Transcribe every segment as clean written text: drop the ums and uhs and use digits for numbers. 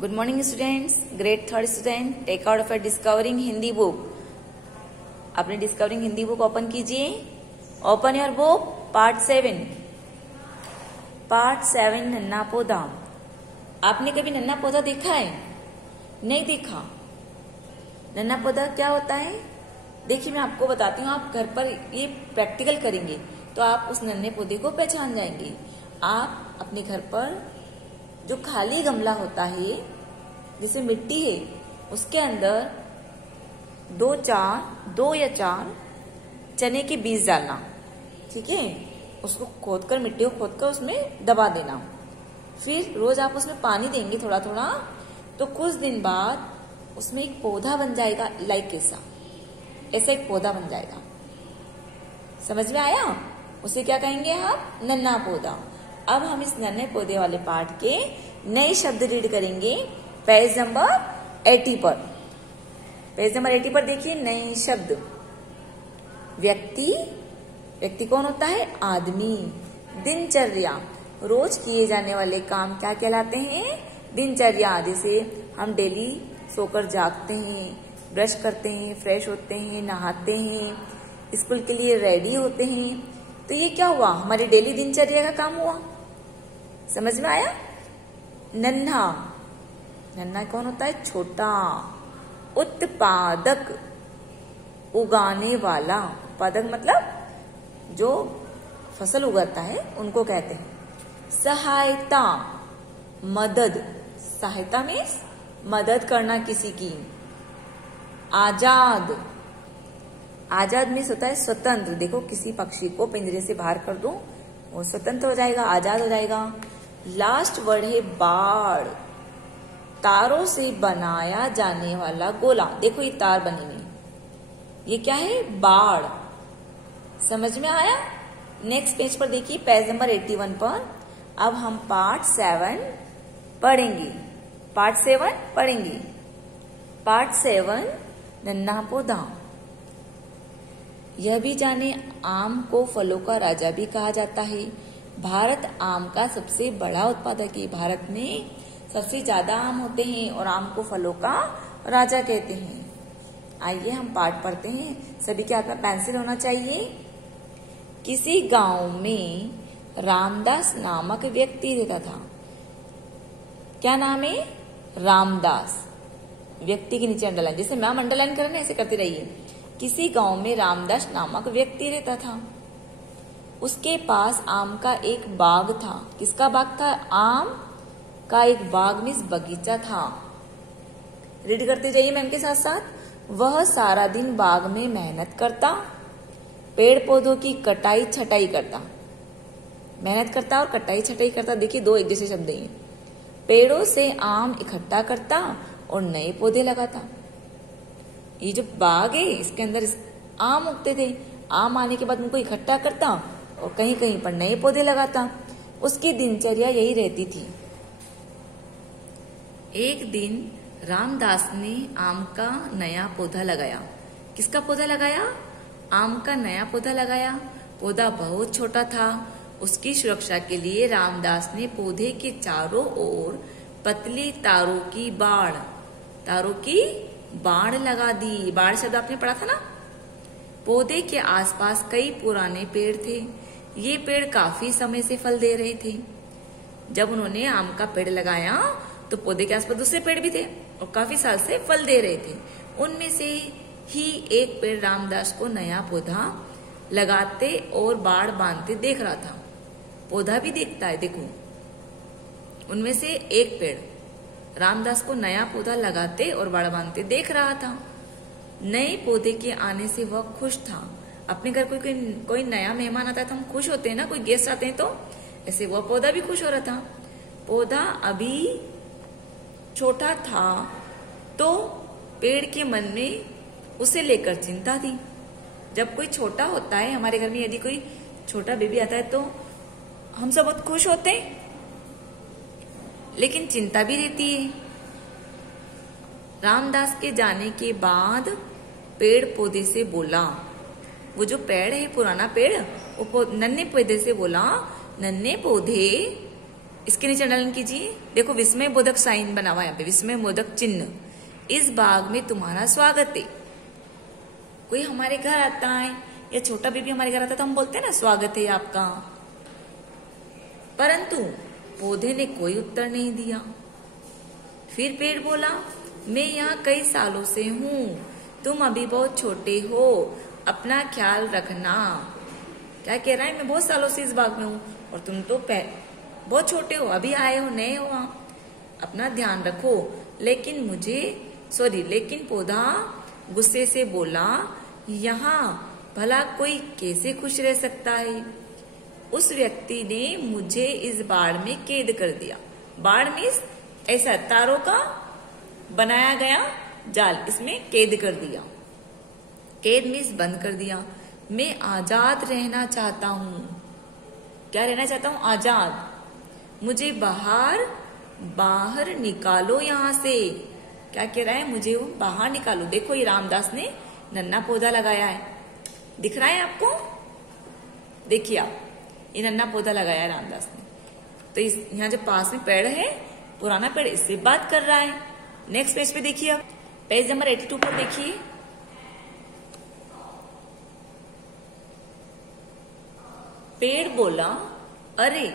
Good morning students, grade 3rd student, take out of a discovering Hindi book. अपने discovering Hindi book open कीजिए। Open your book, part 7। Part 7 नन्हा पौधा। आपने कभी नन्हा पौधा देखा है? नहीं देखा। नन्हा पौधा क्या होता है? देखिए मैं आपको बताती हूँ। आप घर पर ये प्रैक्टिकल करेंगे तो आप उस नन्हे पौधे को पहचान जाएंगे। आप अपने घर पर जो खाली गमला होता है जिसमें मिट्टी है उसके अंदर दो या चार चने के बीज डालना, ठीक है। उसको खोदकर, मिट्टी को खोदकर उसमें दबा देना। फिर रोज आप उसमें पानी देंगे थोड़ा थोड़ा, तो कुछ दिन बाद उसमें एक पौधा बन जाएगा। लाइक ऐसा एक पौधा बन जाएगा। समझ में आया? उसे क्या कहेंगे आप? नन्हा पौधा। अब हम इस नन्हे पौधे वाले पार्ट के नए शब्द रीड करेंगे पेज नंबर 80 पर। पेज नंबर 80 पर देखिए नए शब्द। व्यक्ति कौन होता है? आदमी। दिनचर्या, रोज किए जाने वाले काम क्या कहलाते हैं? दिनचर्या। जैसे हम डेली सोकर जागते हैं, ब्रश करते हैं, फ्रेश होते हैं, नहाते हैं, स्कूल के लिए रेडी होते हैं। तो ये क्या हुआ? हमारी डेली दिनचर्या का काम हुआ। समझ में आया? नन्हा कौन होता है? छोटा। उत्पादक, उगाने वाला। उत्पादक मतलब जो फसल उगाता है उनको कहते हैं। सहायता, मदद। सहायता मीन्स मदद करना किसी की। आजाद मीन्स होता है स्वतंत्र। देखो किसी पक्षी को पिंजरे से बाहर कर दो, वो स्वतंत्र हो जाएगा, आजाद हो जाएगा। लास्ट वर्ड है बाड़। तारों से बनाया जाने वाला गोला। देखो ये तार बनी हुई, ये क्या है? बाड़। समझ में आया? नेक्स्ट पेज पर देखिए, पेज नंबर 81 पर। अब हम पार्ट 7 पढ़ेंगे। पार्ट 7 नन्हा पौधा। यह भी जाने, आम को फलों का राजा भी कहा जाता है। भारत आम का सबसे बड़ा उत्पादक है। भारत में सबसे ज्यादा आम होते हैं और आम को फलों का राजा कहते हैं। आइए हम पाठ पढ़ते हैं। सभी के हाथ में पेंसिल होना चाहिए। किसी गांव में रामदास नामक व्यक्ति रहता था। क्या नाम है? रामदास। व्यक्ति के नीचे अंडरलाइन, जैसे मैम अंडरलाइन कर रहे हैं ऐसे करते रहिए। किसी गांव में रामदास नामक व्यक्ति रहता था। उसके पास आम का एक बाग था। किसका बाग था? आम का एक बाग मीन्स बगीचा था। रीड करते जाइए मैम के साथ साथ। वह सारा दिन बाग में मेहनत करता, पेड़ पौधों की कटाई छटाई करता। मेहनत करता और कटाई छटाई करता, देखिए दो एक जैसे शब्द हैं। पेड़ों से आम इकट्ठा करता और नए पौधे लगाता। ये जो बाग है इसके अंदर आम उगते थे। आम आने के बाद उनको इकट्ठा करता और कहीं कहीं पर नए पौधे लगाता। उसकी दिनचर्या यही रहती थी। एक दिन रामदास ने आम का नया पौधा लगाया। किसका पौधा लगाया? आम का नया पौधा लगाया। पौधा बहुत छोटा था। उसकी सुरक्षा के लिए रामदास ने पौधे के चारों ओर पतली तारों की बाड़ लगा दी। बाड़ शब्द आपने पढ़ा था ना? पौधे के आसपास कई पुराने पेड़ थे। ये पेड़ काफी समय से फल दे रहे थे। जब उन्होंने आम का पेड़ लगाया तो पौधे के आसपास दूसरे पेड़ भी थे और काफी साल से फल दे रहे थे। उनमें से ही एक पेड़ रामदास को नया पौधा लगाते और बाड़ बांधते देख रहा था। पौधा भी देखता है, देखो। उनमें से एक पेड़ रामदास को नया पौधा लगाते और बाड़ बांधते देख रहा था। नए पौधे के आने से वह खुश था। अपने घर कोई नया मेहमान आता है तो हम खुश होते हैं ना, कोई गेस्ट आते हैं तो ऐसे वह पौधा भी खुश हो रहा था। पौधा अभी छोटा था तो पेड़ के मन में उसे लेकर चिंता थी। जब कोई छोटा होता है, हमारे घर में यदि कोई छोटा बेबी आता है तो हम सब बहुत खुश होते हैं, लेकिन चिंता भी रहती है। रामदास के जाने के बाद पेड़ पौधे से बोला, वो जो पेड़ है पुराना पेड़, वो नन्हे पौधे से बोला, नन्हे पौधे इसके नीचे अंडरलाइन कीजिए, देखो विस्मय बोधक साइन बना हुआ है यहाँ पे, विस्मय बोधक चिन्ह। इस बाग में तुम्हारा स्वागत है। कोई हमारे घर आता है या छोटा बेबी हमारे घर आता है तो हम बोलते हैं ना स्वागत है आपका, परंतु पौधे ने कोई उत्तर नहीं दिया। फिर पेड़ बोला, मैं यहाँ कई सालों से हूँ, तुम अभी बहुत छोटे हो, अपना ख्याल रखना। क्या कह रहा है, मैं बहुत सालों से इस बाग में हूँ और तुम तो बहुत छोटे हो, अभी आए हो, नए हो वहां, अपना ध्यान रखो। लेकिन पौधा गुस्से से बोला, यहाँ भला कोई कैसे खुश रह सकता है। उस व्यक्ति ने मुझे इस बाड़ में कैद कर दिया। बाड़ मीन्स ऐसा तारों का बनाया गया जाल, इसमें कैद कर दिया। कैद मीन्स बंद कर दिया। मैं आजाद रहना चाहता हूँ। क्या रहना चाहता हूँ? आजाद। मुझे बाहर निकालो यहाँ से। क्या कह रहा है? मुझे बाहर निकालो। देखो ये रामदास ने नन्हा पौधा लगाया है, दिख रहा है आपको? देखिए आप, ये नन्हा पौधा लगाया है रामदास ने। तो इस यहाँ जो पास में पेड़ है, पुराना पेड़, इससे बात कर रहा है। नेक्स्ट पेज पे देखिए, अब पेज नंबर 82 पर देखिए। पेड़ बोला, अरे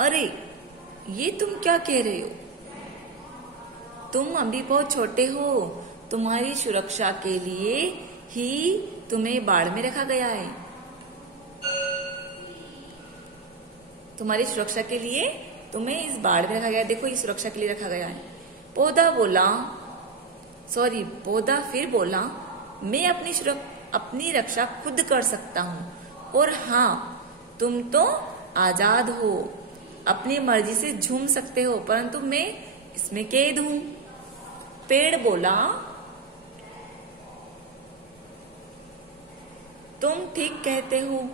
अरे ये तुम क्या कह रहे हो? तुम अभी बहुत छोटे हो, तुम्हारी सुरक्षा के लिए ही तुम्हें बाड़ में रखा गया है। तुम्हारी सुरक्षा के लिए तुम्हें इस बाड़ में रखा गया है। देखो ये सुरक्षा के लिए रखा गया है। पौधा फिर बोला, मैं अपनी रक्षा खुद कर सकता हूँ। और हाँ, तुम तो आजाद हो, अपनी मर्जी से झूम सकते हो, परंतु मैं इसमें कैद हूं। पेड़ बोला, तुम ठीक कहते हो।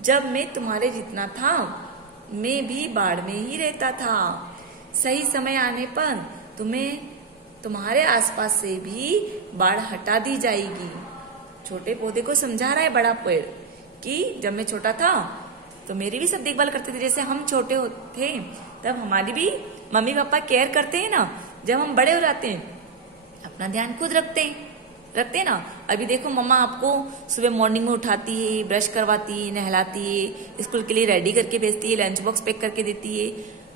जब मैं तुम्हारे जितना था, मैं भी बाड़ में ही रहता था। सही समय आने पर तुम्हारे आसपास से भी बाढ़ हटा दी जाएगी। छोटे पौधे को समझा रहा है बड़ा पेड़ कि जब मैं छोटा था तो मेरी भी सब देखभाल करते थे। जैसे हम छोटे थे तब हमारी भी मम्मी पापा केयर करते हैं ना। जब हम बड़े हो जाते हैं अपना ध्यान खुद रखते हैं ना। अभी देखो मम्मा आपको सुबह मॉर्निंग में उठाती है, ब्रश करवाती है, नहलाती है, स्कूल के लिए रेडी करके भेजती है, लंच बॉक्स पैक करके देती है।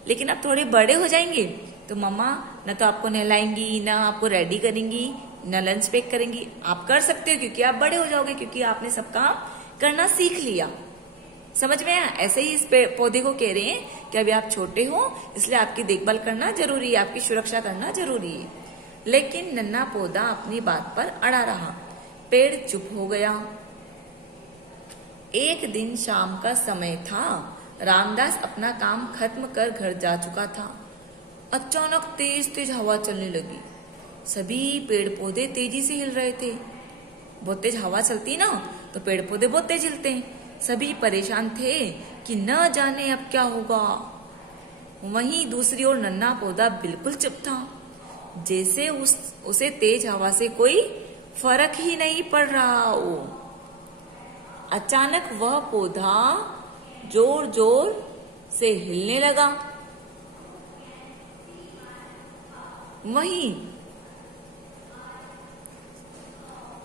लेकिन अब थोड़े बड़े हो जाएंगे तो मम्मा न तो आपको नहलाएंगी, न आपको रेडी करेंगी, न लंच पैक करेंगी। आप कर सकते हो क्योंकि आप बड़े हो जाओगे, क्योंकि आपने सब काम करना सीख लिया। समझ में आया? ऐसे ही इस पौधे को कह रहे हैं कि अभी आप छोटे हो, इसलिए आपकी देखभाल करना जरूरी है, आपकी सुरक्षा करना जरूरी है। लेकिन नन्हा पौधा अपनी बात पर अड़ा रहा। पेड़ चुप हो गया। एक दिन शाम का समय था। रामदास अपना काम खत्म कर घर जा चुका था। अचानक तेज तेज हवा चलने लगी। सभी पेड़ पौधे तेजी से हिल रहे थे। बहुत तेज हवा चलती ना तो पेड़ पौधे बहुत तेज हिलते हैं। सभी परेशान थे कि न जाने अब क्या होगा। वहीं दूसरी ओर नन्हा पौधा बिल्कुल चुप था, जैसे उसे तेज हवा से कोई फर्क ही नहीं पड़ रहा हो। अचानक वह पौधा जोर जोर से हिलने लगा।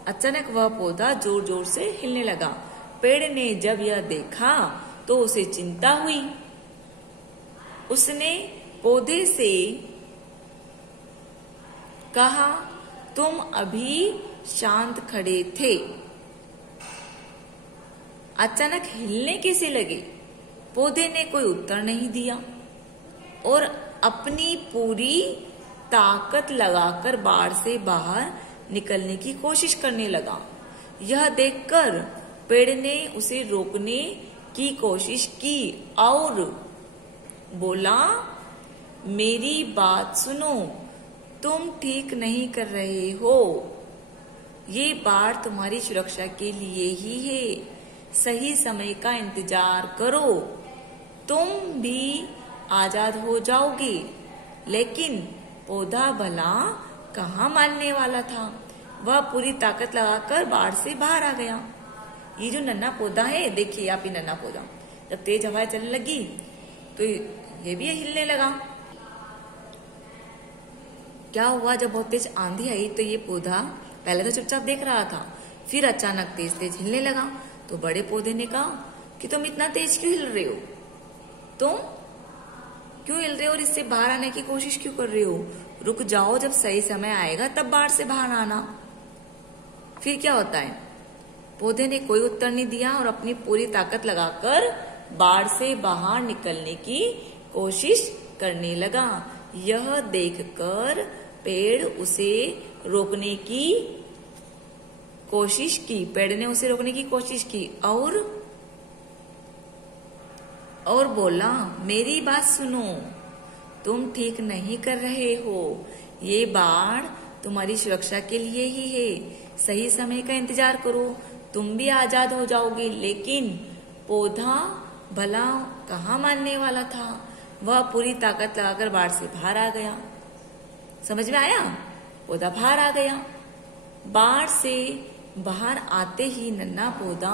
अचानक वह पौधा जोर जोर से हिलने लगा। पेड़ ने जब यह देखा तो उसे चिंता हुई। उसने पौधे से कहा, तुम अभी शांत खड़े थे, अचानक हिलने कैसे लगे? पौधे ने कोई उत्तर नहीं दिया और अपनी पूरी ताकत लगाकर बाड़ से बाहर निकलने की कोशिश करने लगा। यह देखकर पेड़ ने उसे रोकने की कोशिश की और बोला, मेरी बात सुनो, तुम ठीक नहीं कर रहे हो। ये बाड़ तुम्हारी सुरक्षा के लिए ही है। सही समय का इंतजार करो, तुम भी आजाद हो जाओगे। लेकिन पौधा भला कहाँ मानने वाला था। वह पूरी ताकत लगाकर बाढ़ से बाहर आ गया। ये जो नन्हा पौधा है, देखिए आप, ये नन्हा पौधा जब तेज हवाएं चलने लगी तो ये भी हिलने लगा। क्या हुआ, जब बहुत तेज आंधी आई तो ये पौधा पहले तो चुपचाप देख रहा था, फिर अचानक तेज तेज हिलने लगा। तो बड़े पौधे ने कहा कि तुम इतना तेज क्यों हिल रहे हो, तुम क्यों हिल रहे हो और इससे बाहर आने की कोशिश क्यों कर रहे हो? रुक जाओ, जब सही समय आएगा तब बाढ़ से बाहर आना। फिर क्या होता है, पौधे ने कोई उत्तर नहीं दिया और अपनी पूरी ताकत लगाकर बाढ़ से बाहर निकलने की कोशिश करने लगा। यह देखकर पेड़ उसे रोकने की कोशिश की, पेड़ ने उसे रोकने की कोशिश की और बोला, मेरी बात सुनो, तुम ठीक नहीं कर रहे हो, ये बाढ़ तुम्हारी सुरक्षा के लिए ही है। सही समय का इंतजार करो, तुम भी आजाद हो जाओगे। लेकिन पौधा भला कहाँ मानने वाला था, वह पूरी ताकत लगाकर बाढ़ से बाहर आ गया। समझ में आया, पौधा बाहर आ गया। बाढ़ से बाहर आते ही नन्हा पौधा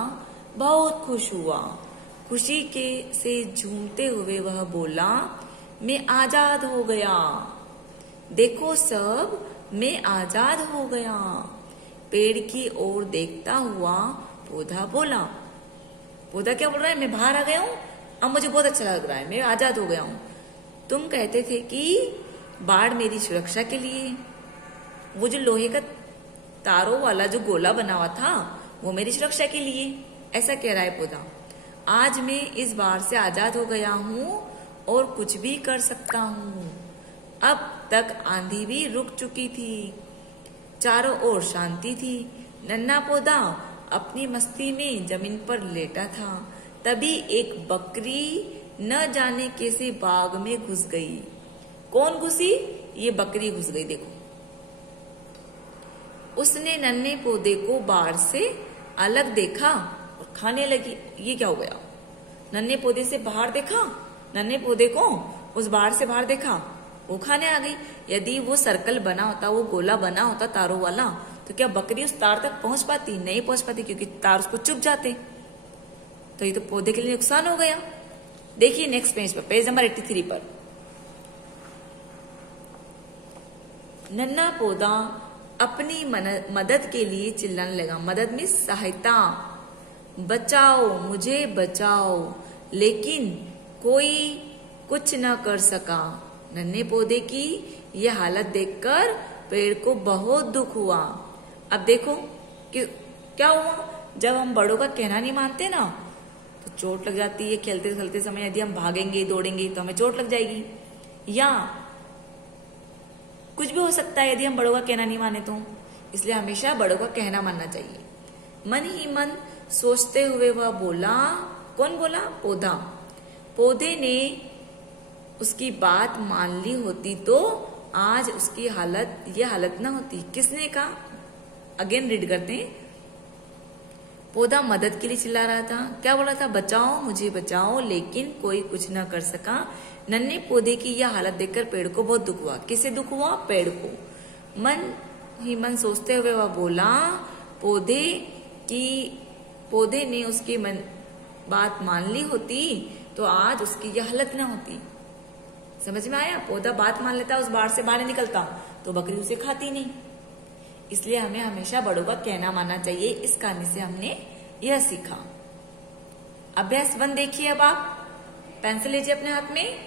बहुत खुश हुआ। खुशी के से झूमते हुए वह बोला, मैं आजाद हो गया, देखो सब, मैं आजाद हो गया। पेड़ की ओर देखता हुआ पौधा बोला, पौधा क्या बोल रहा है, मैं बाहर आ गया हूँ, अब मुझे बहुत अच्छा लग रहा है, मैं आजाद हो गया हूँ। तुम कहते थे कि बाढ़ मेरी सुरक्षा के लिए, वो जो लोहे का तारों वाला जो गोला बना हुआ था वो मेरी सुरक्षा के लिए, ऐसा कह रहा है पौधा। आज मैं इस बाढ़ से आजाद हो गया हूँ और कुछ भी कर सकता हूँ। अब तक आंधी भी रुक चुकी थी, चारों ओर शांति थी। नन्हा पौधा अपनी मस्ती में जमीन पर लेटा था। तभी एक बकरी न जाने कैसे बाग में घुस गई। कौन घुसी? ये बकरी घुस गई। देखो, उसने नन्हे पौधे को बाढ़ से अलग देखा और खाने लगी। ये क्या हो गया? नन्हे पौधे से बाहर देखा, नन्हे पौधे को उस बाढ़ से बाहर देखा, वो खाने आ गई। यदि वो सर्कल बना होता, वो गोला बना होता तारों वाला, तो क्या बकरी उस तार तक पहुंच पाती? नहीं पहुंच पाती, क्योंकि तार उसको चुभ जाते। तो ये तो पौधे के लिए नुकसान हो गया। देखिए नेक्स्ट पेज पर, पेज नंबर 83 पर, नन्हा पौधा अपनी मदद के लिए चिल्लाने लगा। मदद में सहायता, बचाओ मुझे बचाओ, लेकिन कोई कुछ न कर सका। नन्हे पौधे की यह हालत देखकर पेड़ को बहुत दुख हुआ। अब देखो कि क्या हुआ, जब हम बड़ों का कहना नहीं मानते ना तो चोट लग जाती है। खेलते खेलते समय यदि हम भागेंगे दौड़ेंगे तो हमें चोट लग जाएगी, या कुछ भी हो सकता है यदि हम बड़ों का कहना नहीं माने तो। इसलिए हमेशा बड़ों का कहना मानना चाहिए। मन ही मन सोचते हुए वह बोला, कौन बोला? पौधा। पौधे ने उसकी बात मान ली होती तो आज उसकी ये हालत ना होती। किसने कहा? अगेन रीड करते हैं। पौधा मदद के लिए चिल्ला रहा था। क्या बोला था? बचाओ मुझे बचाओ, लेकिन कोई कुछ ना कर सका। नन्हे पौधे की यह हालत देखकर पेड़ को बहुत दुख हुआ। किसे दुख हुआ? पेड़ को। मन ही मन सोचते हुए वह बोला, पौधे ने उसकी बात मान ली होती तो आज उसकी यह हालत ना होती। समझ में आया? पौधा बात मान लेता, उस बाढ़ से बाहर निकलता तो बकरी उसे खाती नहीं। इसलिए हमें हमेशा बड़ों का कहना मानना चाहिए। इस कहानी से हमने यह सीखा। अभ्यास 1 देखिए। अब आप पेंसिल लीजिए अपने हाथ में।